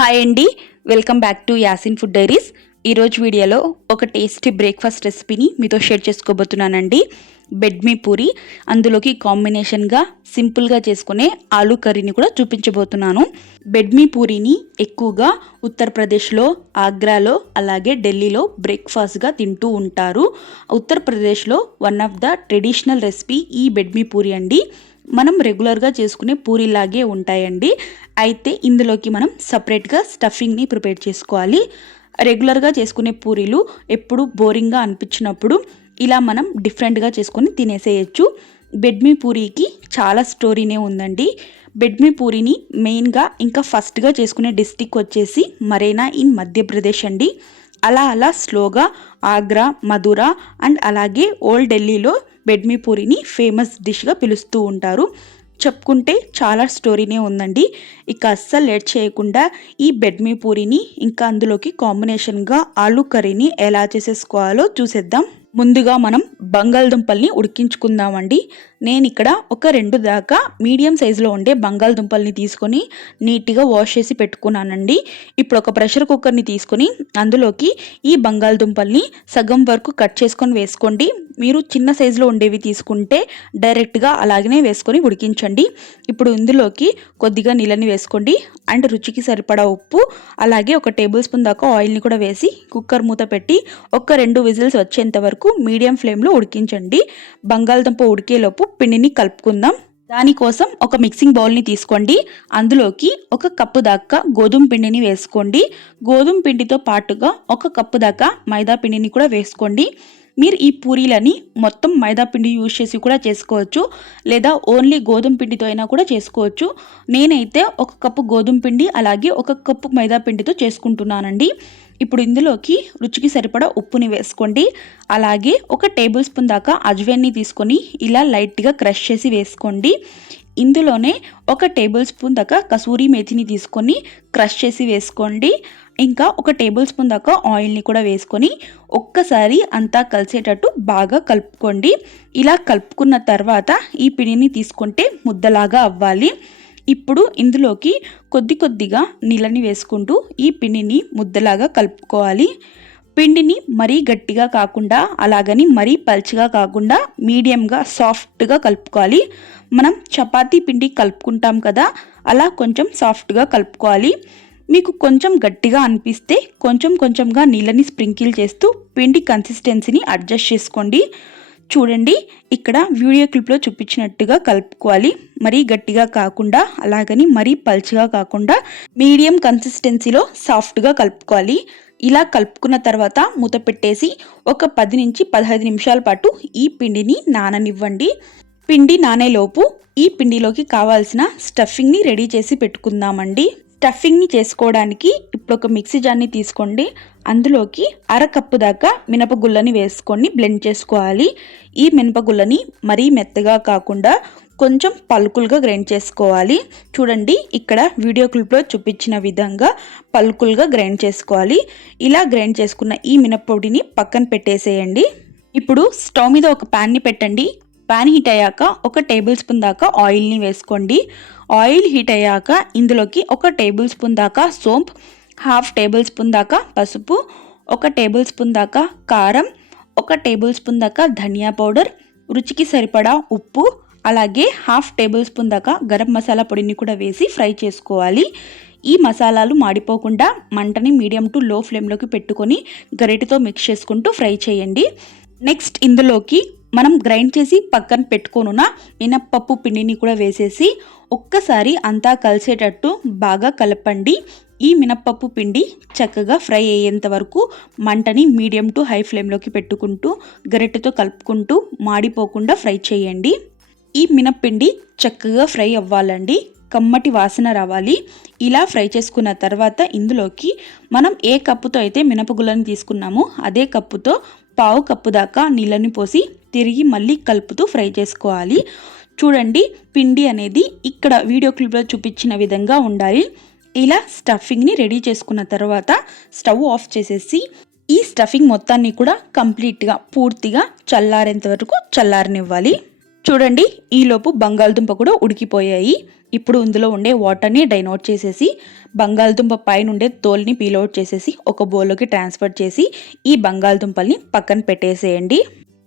Hi అండి, welcome back to Yasin food diaries. ఈరోజు వీడియోలో ఒక టేస్టీ బ్రేక్ఫాస్ట్ రెసిపీని మీతో షేర్ చేసుకోబోతున్నానండి. బెడ్ మీ పూరి, అందులోకి కాంబినేషన్గా సింపుల్గా చేసుకునే ఆలూ కర్రీని కూడా చూపించబోతున్నాను. బెడ్ మీ పూరిని ఎక్కువగా ఉత్తరప్రదేశ్లో, ఆగ్రాలో, అలాగే ఢిల్లీలో బ్రేక్ఫాస్ట్గా తింటూ ఉంటారు. ఉత్తరప్రదేశ్లో one of the traditional recipe ఈ బెడ్ మీ పూరి అండి. మనం రెగ్యులర్గా చేసుకునే పూరిలాగే ఉంటాయండి. అయితే ఇందులోకి మనం సపరేట్గా స్టఫింగ్ని ప్రిపేర్ చేసుకోవాలి. రెగ్యులర్గా చేసుకునే పూరీలు ఎప్పుడు బోరింగ్గా అనిపించినప్పుడు ఇలా మనం డిఫరెంట్గా చేసుకొని తినేసేయచ్చు. బెడ్ మీ పూరీకి చాలా స్టోరీనే ఉందండి. బెడ్ మీ పూరీని మెయిన్గా ఇంకా ఫస్ట్గా చేసుకునే డిస్ట్రిక్ట్ వచ్చేసి మరేనా ఇన్ మధ్యప్రదేశ్ అండి. అలా స్లోగా ఆగ్రా, మధుర అండ్ అలాగే ఓల్డ్ ఢిల్లీలో బెడ్ మీ పూరిని ఫేమస్ డిష్గా పిలుస్తూ ఉంటారు. చెప్పుకుంటే చాలా స్టోరీనే ఉందండి. ఇక అస్సలు లేట్ చేయకుండా ఈ బెడ్ మీ పూరిని ఇంకా అందులోకి కాంబినేషన్గా ఆలూ కర్రీని ఎలా చేసేసుకోవాలో చూసేద్దాం. ముందుగా మనం బంగాళదుంపల్ని ఉడికించుకుందామండి. నేను ఇక్కడ ఒక 2 దాకా మీడియం సైజులో ఉండే బంగాళదుంపల్ని తీసుకొని నీట్గా వాష్ చేసి పెట్టుకున్నానండి. ఇప్పుడు ఒక ప్రెషర్ కుక్కర్ని తీసుకొని అందులోకి ఈ బంగాళదుంపల్ని సగం వరకు కట్ చేసుకొని వేసుకోండి. మీరు చిన్న సైజులో ఉండేవి తీసుకుంటే డైరెక్ట్గా అలాగనే వేసుకొని ఉడికించండి. ఇప్పుడు ఇందులోకి కొద్దిగా నీళ్ళని వేసుకోండి అండ్ రుచికి సరిపడా ఉప్పు, అలాగే ఒక టేబుల్ స్పూన్ దాకా ఆయిల్ని కూడా వేసి కుక్కర్ మూత పెట్టి ఒక 2 విజిల్స్ వచ్చేంత వరకు మీడియం ఫ్లేమ్లో ఉడికించండి. బంగాళదుంప ఉడికేలోపు పిండిని కలుపుకుందాం. దానికోసం ఒక మిక్సింగ్ బౌల్ని తీసుకోండి. అందులోకి ఒక కప్పు దాకా గోధుమ పిండిని వేసుకోండి. గోధుమ పిండితో పాటుగా ఒక కప్పు దాకా మైదా పిండిని కూడా వేసుకోండి. మీరు ఈ పూరీలని మొత్తం మైదా పిండి యూజ్ చేసి కూడా చేసుకోవచ్చు, లేదా ఓన్లీ గోధుమ పిండితో అయినా కూడా చేసుకోవచ్చు. నేనైతే ఒక కప్పు గోధుమ పిండి అలాగే ఒక కప్పు మైదా పిండితో చేసుకుంటున్నానండి. ఇప్పుడు ఇందులోకి రుచికి సరిపడా ఉప్పుని వేసుకోండి. అలాగే ఒక టేబుల్ స్పూన్ దాకా అజ్వైన్ని తీసుకొని ఇలా లైట్గా క్రష్ చేసి వేసుకోండి. ఇందులోనే ఒక టేబుల్ స్పూన్ దాకా కసూరి మేతిని తీసుకొని క్రష్ చేసి వేసుకోండి. ఇంకా ఒక టేబుల్ స్పూన్ దాకా ఆయిల్ని కూడా వేసుకొని ఒక్కసారి అంతా కలిసేటట్టు బాగా కలుపుకోండి. ఇలా కలుపుకున్న తర్వాత ఈ పిండిని తీసుకుంటే ముద్దలాగా అవ్వాలి. ఇప్పుడు ఇందులోకి కొద్దిగా నీళ్ళని వేసుకుంటూ ఈ పిండిని ముద్దలాగా కలుపుకోవాలి. పిండిని మరీ గట్టిగా కాకుండా అలాగని మరీ పల్చగా కాకుండా మీడియంగా సాఫ్ట్గా కలుపుకోవాలి. మనం చపాతీ పిండి కలుపుకుంటాం కదా, అలా కొంచెం సాఫ్ట్గా కలుపుకోవాలి. మీకు కొంచెం గట్టిగా అనిపిస్తే కొంచెంగా నీళ్ళని స్ప్రింకిల్ చేస్తూ పిండి కన్సిస్టెన్సీని అడ్జస్ట్ చేసుకోండి. చూడండి, ఇక్కడ వీడియో క్లిప్లో చూపించినట్టుగా కలుపుకోవాలి. మరీ గట్టిగా కాకుండా అలాగని మరీ పల్చగా కాకుండా మీడియం కన్సిస్టెన్సీలో సాఫ్ట్గా కలుపుకోవాలి. ఇలా కలుపుకున్న తర్వాత మూత పెట్టేసి ఒక 10 నుంచి 15 నిమిషాల పాటు ఈ పిండిని నాననివ్వండి. పిండి నానేలోపు ఈ పిండిలోకి కావాల్సిన స్టఫింగ్ని రెడీ చేసి పెట్టుకుందామండి. స్టఫింగ్ని చేసుకోవడానికి ఇప్పుడు ఒక మిక్సీ జార్ని తీసుకోండి. అందులోకి అరకప్పు దాకా మినపగుళ్ళని వేసుకొని బ్లెండ్ చేసుకోవాలి. ఈ మినపగుళ్ళని మరీ మెత్తగా కాకుండా కొంచెం పలుకులుగా గ్రైండ్ చేసుకోవాలి. చూడండి, ఇక్కడ వీడియో క్లిప్లో చూపించిన విధంగా పలుకులుగా గ్రైండ్ చేసుకోవాలి. ఇలా గ్రైండ్ చేసుకున్న ఈ మినప్పొడిని పక్కన పెట్టేసేయండి. ఇప్పుడు స్టవ్ మీద ఒక ప్యాన్ని పెట్టండి. ప్యాన్ హీట్ అయ్యాక ఒక టేబుల్ స్పూన్ దాకా ఆయిల్ని వేసుకోండి. ఆయిల్ హీట్ అయ్యాక ఇందులోకి ఒక టేబుల్ స్పూన్ దాకా సోంపు, హాఫ్ టేబుల్ స్పూన్ దాకా పసుపు, ఒక టేబుల్ స్పూన్ దాకా కారం, ఒక టేబుల్ స్పూన్ దాకా ధనియా పౌడర్, రుచికి సరిపడా ఉప్పు, అలాగే హాఫ్ టేబుల్ స్పూన్ దాకా గరం మసాలా పొడిని కూడా వేసి ఫ్రై చేసుకోవాలి. ఈ మసాలాలు మాడిపోకుండా మంటని మీడియం టు లో ఫ్లేమ్లోకి పెట్టుకొని గరిటెతో మిక్స్ చేసుకుంటూ ఫ్రై చేయండి. నెక్స్ట్ ఇందులోకి మనం గ్రైండ్ చేసి పక్కన పెట్టుకొనున్న మినప్పప్పు పిండిని కూడా వేసేసి ఒక్కసారి అంతా కలిసేటట్టు బాగా కలపండి. ఈ మినప్పప్పు పిండి చక్కగా ఫ్రై అయ్యేంత వరకు మంటని మీడియం టు హై ఫ్లేమ్లోకి పెట్టుకుంటూ గరిటెతో కలుపుకుంటూ మాడిపోకుండా ఫ్రై చేయండి. ఈ మినప్పిండి చక్కగా ఫ్రై అవ్వాలండి, కమ్మటి వాసన రావాలి. ఇలా ఫ్రై చేసుకున్న తర్వాత ఇందులోకి మనం ఏ కప్పుతో అయితే మినపగుళ్ళని తీసుకున్నామో అదే కప్పుతో పావు కప్పు దాకా నీళ్ళని పోసి తిరిగి మళ్ళీ కలుపుతూ ఫ్రై చేసుకోవాలి. చూడండి, పిండి అనేది ఇక్కడ వీడియో క్లిప్లో చూపించిన విధంగా ఉండాలి. ఇలా స్టఫింగ్ని రెడీ చేసుకున్న తర్వాత స్టవ్ ఆఫ్ చేసేసి ఈ స్టఫింగ్ మొత్తాన్ని కూడా కంప్లీట్గా పూర్తిగా చల్లారేంత వరకు చల్లారనివ్వాలి. చూడండి, ఈలోపు బంగాళదుంప కూడా ఉడికిపోయాయి. ఇప్పుడు ఇందులో ఉండే వాటర్ని డ్రైన్ అవుట్ చేసేసి బంగాళదుంప పైన ఉండే తోల్ని పీల్ అవుట్ చేసేసి ఒక బౌల్లోకి ట్రాన్స్ఫర్ చేసి ఈ బంగాళదుంపల్ని పక్కన పెట్టేసేయండి.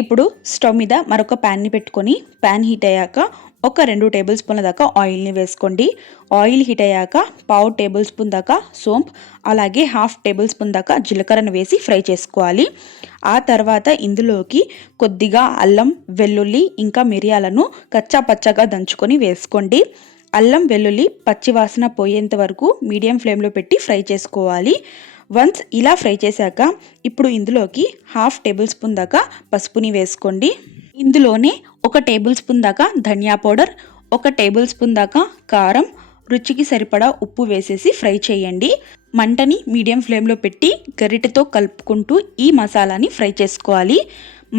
ఇప్పుడు స్టవ్ మీద మరొక ప్యాన్ని పెట్టుకొని ప్యాన్ హీట్ అయ్యాక ఒక 2 టేబుల్ స్పూన్ల దాకా ఆయిల్ని వేసుకోండి. ఆయిల్ హీట్ అయ్యాక పావు టేబుల్ స్పూన్ దాకా సోంపు, అలాగే హాఫ్ టేబుల్ స్పూన్ దాకా జీలకర్రను వేసి ఫ్రై చేసుకోవాలి. ఆ తర్వాత ఇందులోకి కొద్దిగా అల్లం, వెల్లుల్లి ఇంకా మిరియాలను కచ్చా పచ్చగా దంచుకొని వేసుకోండి. అల్లం వెల్లుల్లి పచ్చివాసన పోయేంత వరకు మీడియం ఫ్లేమ్లో పెట్టి ఫ్రై చేసుకోవాలి. వన్స్ ఇలా ఫ్రై చేశాక ఇప్పుడు ఇందులోకి హాఫ్ టేబుల్ స్పూన్ దాకా పసుపుని వేసుకోండి. ఇందులోనే ఒక టేబుల్ స్పూన్ దాకా ధనియా పౌడర్, ఒక టేబుల్ స్పూన్ దాకా కారం, రుచికి సరిపడా ఉప్పు వేసేసి ఫ్రై చేయండి. మంటని మీడియం ఫ్లేమ్లో పెట్టి గరిటెతో కలుపుకుంటూ ఈ మసాలాని ఫ్రై చేసుకోవాలి.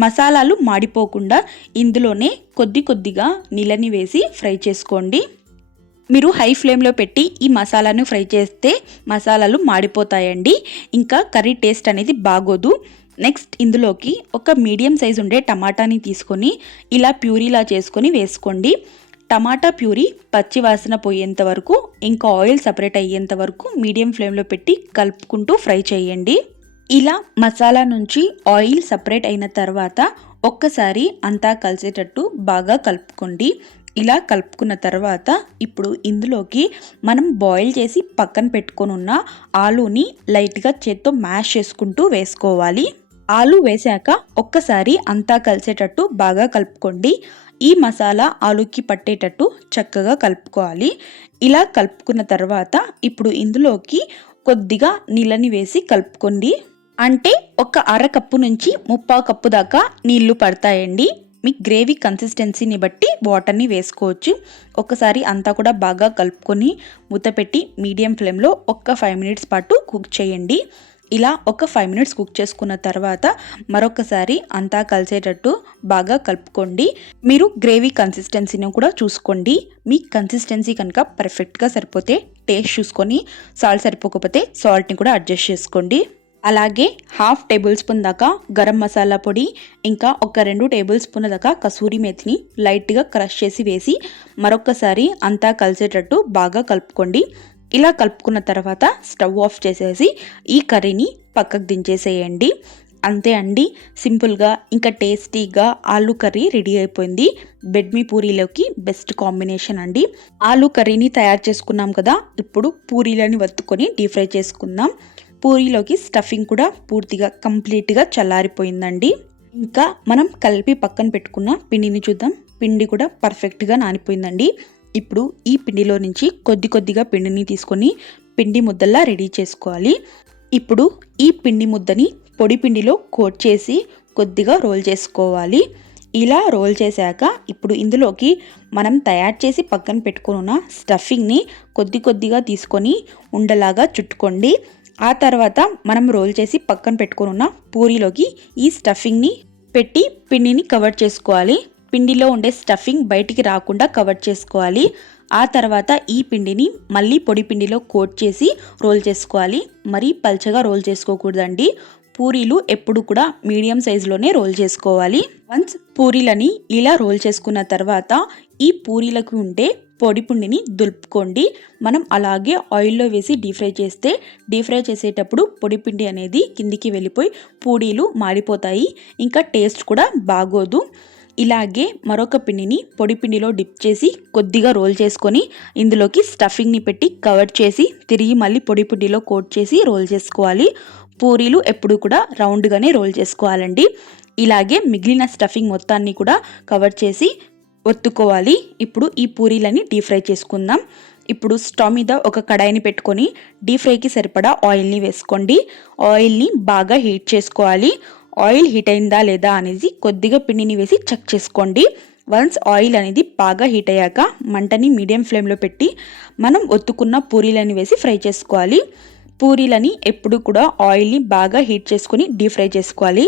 మసాలాలు మాడిపోకుండా ఇందులోనే కొద్దిగా నీళ్ళని వేసి ఫ్రై చేసుకోండి. మీరు హై ఫ్లేమ్లో పెట్టి ఈ మసాలాను ఫ్రై చేస్తే మసాలాలు మాడిపోతాయండి, ఇంకా కర్రీ టేస్ట్ అనేది బాగోదు. నెక్స్ట్ ఇందులోకి ఒక మీడియం సైజు ఉండే టమాటాని తీసుకొని ఇలా ప్యూరీలా చేసుకొని వేసుకోండి. టమాటా ప్యూరీ పచ్చి వాసన పోయేంత వరకు ఇంకా ఆయిల్ సపరేట్ అయ్యేంత వరకు మీడియం ఫ్లేమ్లో పెట్టి కలుపుకుంటూ ఫ్రై చేయండి. ఇలా మసాలా నుంచి ఆయిల్ సపరేట్ అయిన తర్వాత ఒక్కసారి అంతా కలిసేటట్టు బాగా కలుపుకోండి. ఇలా కలుపుకున్న తర్వాత ఇప్పుడు ఇందులోకి మనం బాయిల్ చేసి పక్కన పెట్టుకొని ఉన్న ఆలూని లైట్గా చేత్తో మ్యాష్ చేసుకుంటూ వేసుకోవాలి. ఆలు వేసాక ఒక్కసారి అంతా కలిసేటట్టు బాగా కలుపుకోండి. ఈ మసాలా ఆలుకి పట్టేటట్టు చక్కగా కలుపుకోవాలి. ఇలా కలుపుకున్న తర్వాత ఇప్పుడు ఇందులోకి కొద్దిగా నీళ్ళని వేసి కలుపుకోండి. అంటే ఒక అరకప్పు నుంచి 1/4 కప్పు దాకా నీళ్లు పడతాయండి. మీ గ్రేవీ కన్సిస్టెన్సీని బట్టి వాటర్ని వేసుకోవచ్చు. ఒకసారి అంతా కూడా బాగా కలుపుకొని మూత పెట్టి మీడియం ఫ్లేమ్లో ఒక 5 మినిట్స్ పాటు కుక్ చేయండి. ఇలా ఒక 5 మినిట్స్ కుక్ చేసుకున్న తర్వాత మరొకసారి అంతా కలిసేటట్టు బాగా కలుపుకోండి. మీరు గ్రేవీ కన్సిస్టెన్సీని కూడా చూసుకోండి. మీ కన్సిస్టెన్సీ కనుక పర్ఫెక్ట్గా సరిపోతే టేస్ట్ చూసుకొని, సాల్ట్ సరిపోకపోతే సాల్ట్ని కూడా అడ్జస్ట్ చేసుకోండి. అలాగే హాఫ్ టేబుల్ స్పూన్ దాకా గరం మసాలా పొడి, ఇంకా ఒక 2 టేబుల్ స్పూన్ల దాకా కసూరి మేతిని లైట్గా క్రష్ చేసి వేసి మరొకసారి అంతా కలిసేటట్టు బాగా కలుపుకోండి. ఇలా కలుపుకున్న తర్వాత స్టవ్ ఆఫ్ చేసేసి ఈ కర్రీని పక్కకు దించేసేయండి. అంతే అండి, సింపుల్గా ఇంకా టేస్టీగా ఆలూ కర్రీ రెడీ అయిపోయింది. బెడ్మీ పూరీలోకి బెస్ట్ కాంబినేషన్ అండి. ఆలూ కర్రీని తయారు చేసుకున్నాం కదా, ఇప్పుడు పూరీలని వత్తుకొని డీప్ ఫ్రై చేసుకుందాం. పూరీలోకి స్టఫింగ్ కూడా పూర్తిగా కంప్లీట్గా చల్లారిపోయిందండి. ఇంకా మనం కలిపి పక్కన పెట్టుకున్న పిండిని చూద్దాం. పిండి కూడా పర్ఫెక్ట్గా నానిపోయిందండి. ఇప్పుడు ఈ పిండిలో నుంచి కొద్దిగా పిండిని తీసుకొని పిండి ముద్దల్లా రెడీ చేసుకోవాలి. ఇప్పుడు ఈ పిండి ముద్దని పొడి పిండిలో కోట్ చేసి కొద్దిగా రోల్ చేసుకోవాలి. ఇలా రోల్ చేశాక ఇప్పుడు ఇందులోకి మనం తయారు చేసి పక్కన పెట్టుకుని ఉన్న స్టఫింగ్ని కొద్దిగా తీసుకొని ఉండలాగా చుట్టుకోండి. ఆ తర్వాత మనం రోల్ చేసి పక్కన పెట్టుకుని ఉన్న పూరీలోకి ఈ స్టఫింగ్ని పెట్టి పిండిని కవర్ చేసుకోవాలి. పిండిలో ఉండే స్టఫింగ్ బయటికి రాకుండా కవర్ చేసుకోవాలి. ఆ తర్వాత ఈ పిండిని మళ్ళీ పొడి పిండిలో కోట్ చేసి రోల్ చేసుకోవాలి. మరీ పల్చగా రోల్ చేసుకోకూడదండి. పూరీలు ఎప్పుడు కూడా మీడియం సైజులోనే రోల్ చేసుకోవాలి. వన్స్ పూరీలని ఇలా రోల్ చేసుకున్న తర్వాత ఈ పూరీలకు ఉండే పొడి పిండిని దులుపుకోండి. మనం అలాగే ఆయిల్లో వేసి డీప్ ఫ్రై చేసేటప్పుడు పొడి పిండి అనేది కిందికి వెళ్ళిపోయి పూరీలు మాడిపోతాయి, ఇంకా టేస్ట్ కూడా బాగోదు. ఇలాగే మరొక పిండిని పొడి పిండిలో డిప్ చేసి కొద్దిగా రోల్ చేసుకొని ఇందులోకి స్టఫింగ్ని పెట్టి కవర్ చేసి తిరిగి మళ్ళీ పొడి పిండిలో కోట్ చేసి రోల్ చేసుకోవాలి. పూరీలు ఎప్పుడు కూడా రౌండ్గానే రోల్ చేసుకోవాలండి. ఇలాగే మిగిలిన స్టఫింగ్ మొత్తాన్ని కూడా కవర్ చేసి ఒత్తుకోవాలి. ఇప్పుడు ఈ పూరీలని డీప్ ఫ్రై చేసుకుందాం. ఇప్పుడు స్టవ్ మీద ఒక కడాయిని పెట్టుకొని డీప్ ఫ్రైకి సరిపడా ఆయిల్ని వేసుకోండి. ఆయిల్ని బాగా హీట్ చేసుకోవాలి. ఆయిల్ హీట్ అయిందా లేదా అనేది కొద్దిగా పిండిని వేసి చెక్ చేసుకోండి. వన్స్ ఆయిల్ అనేది బాగా హీట్ అయ్యాక మంటని మీడియం ఫ్లేమ్లో పెట్టి మనం ఒత్తుకున్న పూరీలని వేసి ఫ్రై చేసుకోవాలి. పూరీలని ఎప్పుడు కూడా ఆయిల్ని బాగా హీట్ చేసుకొని డీప్ ఫ్రై చేసుకోవాలి.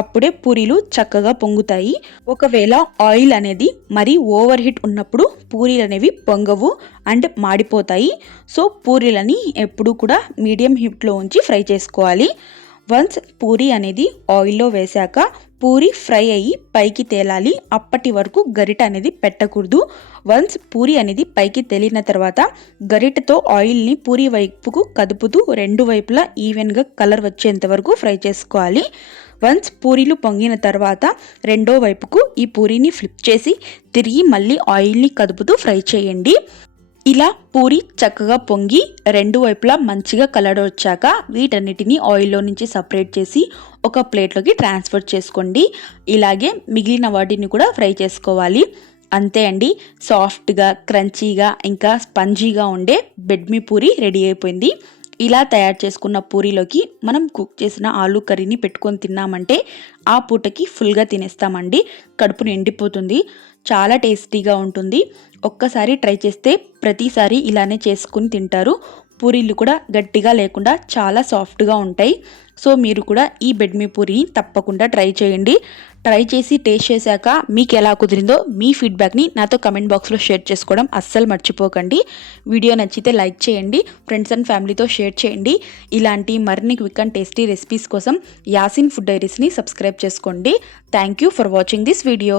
అప్పుడే పూరీలు చక్కగా పొంగుతాయి. ఒకవేళ ఆయిల్ అనేది మరీ ఓవర్ హీట్ ఉన్నప్పుడు పూరీలు అనేవి పొంగవు అండ్ మాడిపోతాయి. సో పూరీలని ఎప్పుడు కూడా మీడియం హీట్లో ఉంచి ఫ్రై చేసుకోవాలి. వన్స్ పూరీ అనేది ఆయిల్లో వేశాక పూరి ఫ్రై అయ్యి పైకి తేలాలి. అప్పటి వరకు గరిట అనేది పెట్టకూడదు. వన్స్ పూరి అనేది పైకి తేలిన తర్వాత గరిటతో ఆయిల్ని పూరి వైపుకు కదుపుతూ రెండు వైపులా ఈవెన్గా కలర్ వచ్చేంత వరకు ఫ్రై చేసుకోవాలి. వన్స్ పూరీలు పొంగిన తర్వాత రెండో వైపుకు ఈ పూరీని ఫ్లిప్ చేసి తిరిగి మళ్ళీ ఆయిల్ని కదుపుతూ ఫ్రై చేయండి. ఇలా పూరి చక్కగా పొంగి రెండు వైపులా మంచిగా కలర్ వచ్చాక వీటన్నిటిని ఆయిల్లో నుంచి సపరేట్ చేసి ఒక ప్లేట్లోకి ట్రాన్స్ఫర్ చేసుకోండి. ఇలాగే మిగిలిన వాటిని కూడా ఫ్రై చేసుకోవాలి. అంతే అండి, సాఫ్ట్గా క్రంచీగా ఇంకా స్పంజీగా ఉండే బెడ్మీ పూరి రెడీ అయిపోయింది. ఇలా తయారు చేసుకున్న పూరీలోకి మనం కుక్ చేసిన ఆలూ కర్రీని పెట్టుకొని తిన్నామంటే ఆ పూటకి ఫుల్గా తినేస్తామండి. కడుపు నిండిపోతుంది. చాలా టేస్టీగా ఉంటుంది. ఒక్కసారి ట్రై చేస్తే ప్రతిసారి ఇలానే చేసుకుని తింటారు. పూరీలు కూడా గట్టిగా లేకుండా చాలా సాఫ్ట్గా ఉంటాయి. సో మీరు కూడా ఈ బెడ్మీ పూరిని తప్పకుండా ట్రై చేయండి. ట్రై చేసి టేస్ట్ చేశాక మీకు ఎలా కుదిరిందో మీ ఫీడ్బ్యాక్ని నాతో కమెంట్ బాక్స్లో షేర్ చేసుకోవడం అస్సలు మర్చిపోకండి. వీడియో నచ్చితే లైక్ చేయండి, ఫ్రెండ్స్ అండ్ ఫ్యామిలీతో షేర్ చేయండి. ఇలాంటి మరిన్ని క్విక్ అండ్ టేస్టీ రెసిపీస్ కోసం యాసిన్ ఫుడ్ డైరీస్ని సబ్స్క్రైబ్ చేసుకోండి. Thank you for watching this video.